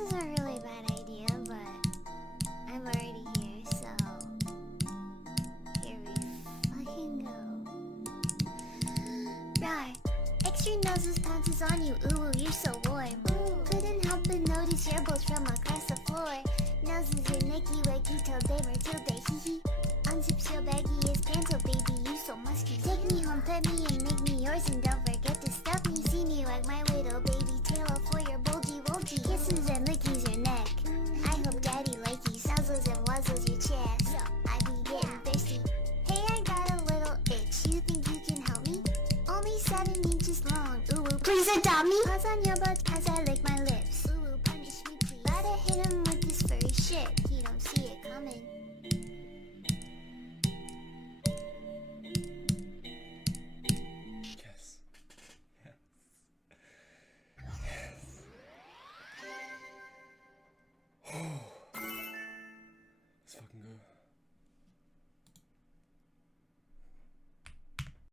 is a really bad idea, but I'm already here, so here we fucking go. Right, extra noses pounces on you, ooh, you're so warm. Couldn't help but notice your bolts from across the floor. Noses are Nicky Wicky till day Matilda, hee hee. Unzips your baggiest pants, oh baby, you so musky. Take me home, pet me, and make me yours, and don't forget to stuff me. See me like my little baby tail for your bulgy wulgy. Kisses and lickies your neck. I hope daddy likey nuzzles and wuzzles your chest. I be getting thirsty. Hey, I got a little itch. You think you can help me? Only 7 inches long. Ooh, please adopt me. Paws on your butt as I lick my lips. Ooh, punish me please. Gotta hit him with this furry shit. He don't see it coming. Yes. Yes. Yes. Let's fucking go.